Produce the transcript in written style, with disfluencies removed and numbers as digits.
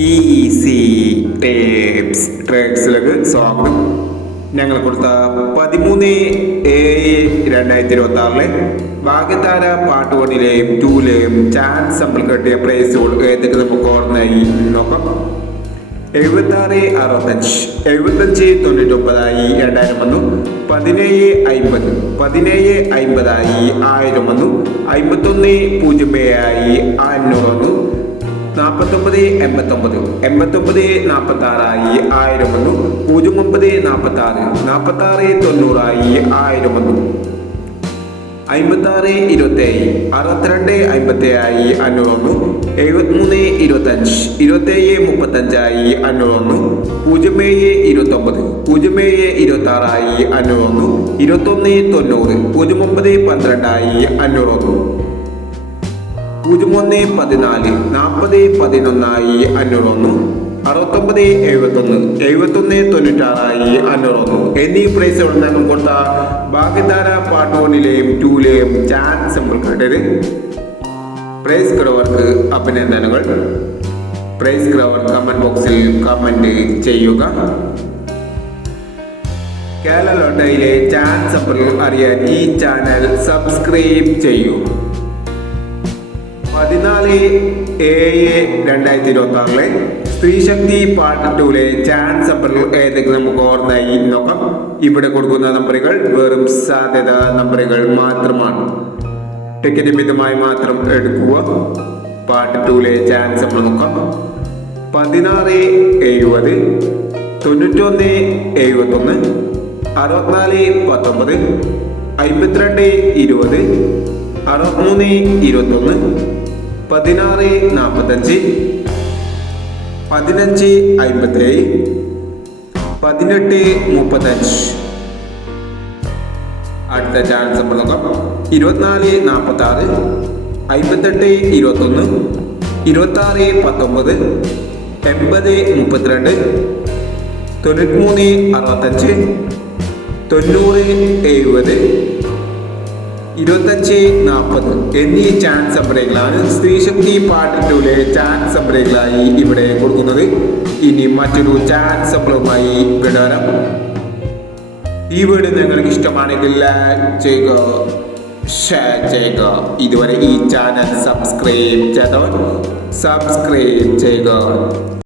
Easy tapes ട്രേഡ്സിലേക്ക് സ്വാഗതം. ഞങ്ങൾ കൊടുത്ത 13/7/2026 ഭാഗ്യതാര പാർട്ട് 1-ലെയും 2-ലെയും ചാൻസ് നമ്മൾ കെട്ടിയ പ്രൈസുകൾ ഏതൊക്കെ നമുക്ക് ഓർമ്മയായി നോക്കാം. 7665 7599 2000 വന്നു. 1750 1750 1000 വന്നു. 5107 500 വന്നു. 4989 8946 1000 വന്നു. 0946 4690 1000 വന്നു. 5627 6257 500 വന്നു. 7325 2735 500 വന്നു. 0729 0726 500 വന്നു. 2190 0912 500 വന്നു. 0114 4011 500 വന്നു. 6971 7196 500 വന്നു. എന്നീ പ്രൈസുകൾ ഞങ്ങൾ കൊടുത്ത ഭാഗ്യതാര പാർട്ട് 1-ലെയും 2-ലെയും ചാൻസ് നമ്മൾ കണ്ടത്. പ്രൈസ് കിടവർക്ക് അഭിനന്ദനങ്ങൾ. പ്രൈസ് കിടവർ കമന്റ് ബോക്സിൽ കമന്റ് ചെയ്യുക. കേരള ലോട്ടറിയിലെ ചാൻസ് നമ്പറുകൾ അറിയാൻ ഈ ചാനൽ സബ്സ്ക്രൈബ് ചെയ്യൂ. 14/7/2026 സ്ത്രീശക്തി പാർട്ട് 2-ലെ ചാൻസ് നമ്പറുകൾ ഏതെങ്കിലും നമുക്ക് ഓർമ്മയായി നോക്കാം. ഇവിടെ കൊടുക്കുന്ന നമ്പറുകൾ വെറും സാധ്യത നമ്പറുകൾ മാത്രമാണ്. ടിക്കറ്റ് മിതമായി മാത്രം എടുക്കുക. പാർട്ട് 2-ലെ ചാൻസ് നമ്മൾ നോക്കാം. 16/70 91/71 64/19 52/20 63/21 16/45 15/57 18/35. അടുത്ത ചാൻസ് നമ്മൾ നോക്കാം. 24/46 58/21 26/19 80/32 93/65 90/70 25/40 എന്നീ ചാൻസ് നമ്പറുകളാണ് സ്ത്രീശക്തി പാർട്ട് 2-ലെ ചാൻസ് നമ്പറുകളായി ഇവിടെ കൊടുക്കുന്നത്. ഇനി മറ്റൊരു ചാൻസ് നമ്പറുമായി വിടാം. ഈ വീഡിയോ നിങ്ങൾക്ക് ഇഷ്ടമാണെങ്കിൽ ലൈക്ക് ചെയ്യുക, ഷെയർ ചെയ്യുക. ഇതുവരെ ഈ ചാനൽ സബ്സ്ക്രൈബ് ചെയ്തവർ സബ്സ്ക്രൈബ് ചെയ്യുക.